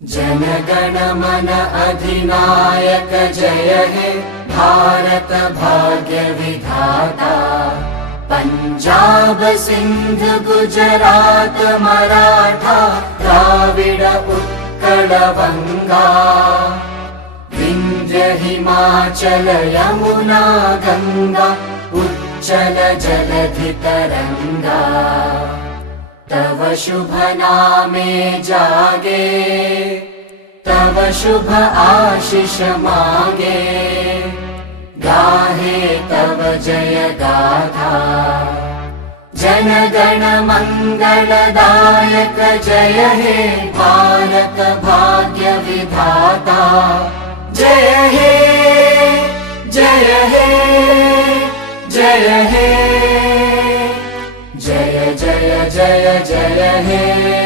जन गण मन अधिनायक जय हे भारत भाग्य विधाता। पंजाब सिंध गुजरात मराठा द्राविड उत्कल बंगा। विंध्य हिमाचल यमुना गंगा उच्चल जलधि तरंगा। तव शुभ नामे जागे तव शुभ आशीष मांगे। गाहे तव जय गाथा जन गण मंगलदायक जय हे भारत भाग्य विधाता। जय हे जय हे जय हे जय जय जय जय हे।